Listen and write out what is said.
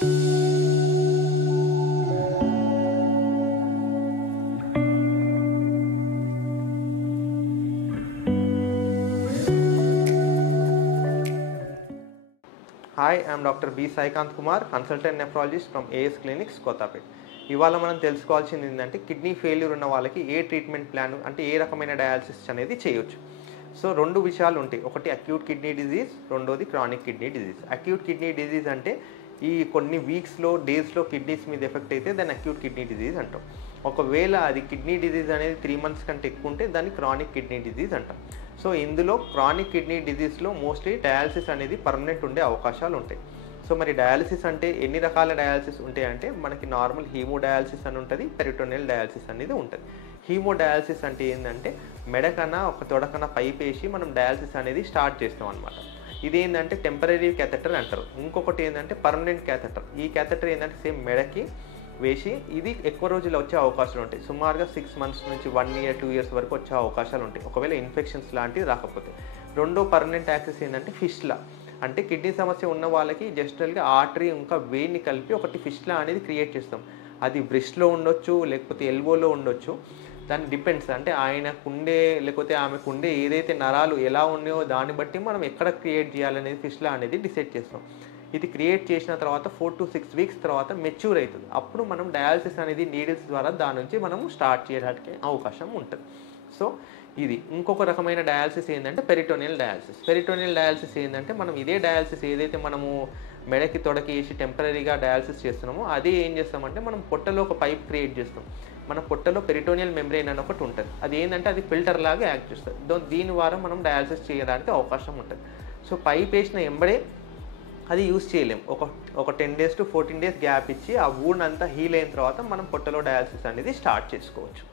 Hi, I am Dr. B. Saikant Kumar, consultant nephrologist from AS Clinics, Kotapet. ఇవాళ మనం తెలుసుకోవాల్సింది ఏంటంటే kidney failure ఉన్న వాళ్ళకి ఏ ట్రీట్మెంట్ ప్లాన్ అంటే ఏ రకమైన డయాలసిస్ అనేది చేయొచ్చు. సో రెండు విషయాలు ఉంటాయి. ఒకటి అక్యూట్ కిడ్నీ డిజీజ్, రెండోది chronic kidney disease. Acute kidney disease అంటే ఈ కొన్ని వీక్స్లో డేస్లో కిడ్నీస్ మీద ఎఫెక్ట్ అయితే దాన్ని అక్యూట్ కిడ్నీ డిజీజ్ అంటాం. ఒకవేళ అది కిడ్నీ డిజీజ్ అనేది 3 months కంటే ఎక్కువ ఉంటే దాన్ని క్రానిక్ కిడ్నీ డిజీజ్ అంటాం. సో ఇందులో క్రానిక్ కిడ్నీ డిజీజ్లో మోస్ట్లీ డయాలసిస్ అనేది పర్మనెంట్ ఉండే అవకాశాలు ఉంటాయి. సో మరి డయాలసిస్ అంటే ఎన్ని రకాల డయాలసిస్ ఉంటాయంటే మనకి నార్మల్ హీమో డయాలసిస్ అని ఉంటుంది, పెరిటోనియల్ డయాలసిస్ అనేది ఉంటుంది. హీమో డయాలసిస్ అంటే ఏంటంటే మెడకన్నా ఒక తొడకన్నా పైప్ వేసి మనం డయాలసిస్ అనేది స్టార్ట్ చేస్తాం అనమాట. ఇదేంటంటే టెంపరీ క్యాథెటర్ అంటారు. ఇంకొకటి ఏంటంటే పర్మనెంట్ క్యాథెటర్. ఈ క్యాథెటర్ ఏంటంటే సేమ్ మెడకి వేసి ఇది ఎక్కువ రోజులు వచ్చే అవకాశాలు ఉంటాయి. సుమారుగా 6 months నుంచి 1 year 2 years వరకు వచ్చే అవకాశాలు ఉంటాయి ఒకవేళ ఇన్ఫెక్షన్స్ లాంటివి రాకపోతే. రెండో పర్మనెంట్ యాక్సెస్ ఏంటంటే ఫిస్టులా. అంటే కిడ్నీ సమస్య ఉన్న వాళ్ళకి జనరల్గా ఆర్టరీ ఇంకా వెయిన్ని కలిపి ఒకటి ఫిస్టులా అనేది క్రియేట్ చేస్తాం. అది బ్రెస్ట్లో ఉండొచ్చు, లేకపోతే ఎల్బోలో ఉండొచ్చు. దాన్ని డిపెండ్స్ అంటే ఆయనకు ఉండే లేకపోతే ఆమెకు ఉండే ఏదైతే నరాలు ఎలా ఉన్నాయో దాన్ని బట్టి మనం ఎక్కడ క్రియేట్ చేయాలనేది ఫిస్టులా అనేది డిసైడ్ చేస్తాం. ఇది క్రియేట్ చేసిన తర్వాత 4 to 6 weeks తర్వాత మెచ్యూర్ అవుతుంది. అప్పుడు మనం డయాలసిస్ అనేది నీడిల్స్ ద్వారా దాని నుంచి మనము స్టార్ట్ చేయడానికి అవకాశం ఉంటుంది. సో ఇది ఇంకొక రకమైన డయాలసిస్ ఏంటంటే పెరిటోనియల్ డయాలసిస్. పెరిటోనియల్ డయాలసిస్ ఏంటంటే మనం ఇదే డయాలసిస్ ఏదైతే మనము మెడకి తొడకి వేసి టెంపరీగా డయాలసిస్ చేస్తున్నామో అదే ఏం చేస్తామంటే మనం పొట్టలో ఒక పైప్ క్రియేట్ చేస్తాం. మన పొట్టలో పెరిటోనియల్ మెంబ్రెయిన్ అని ఒకటి ఉంటుంది. అది ఏంటంటే అది ఫిల్టర్ లాగా యాక్ట్ చేస్తుంది. దీని ద్వారా మనం డయాలసిస్ చేయడానికి అవకాశం ఉంటుంది. సో పైప్ వేసిన ఎంబడే అది యూజ్ చేయలేం. ఒక 10 days to 14 days గ్యాప్ ఇచ్చి ఆ వూండ్ అంతా హీల్ అయిన తర్వాత మనం పొట్టలో డయాలసిస్ అనేది స్టార్ట్ చేసుకోవచ్చు.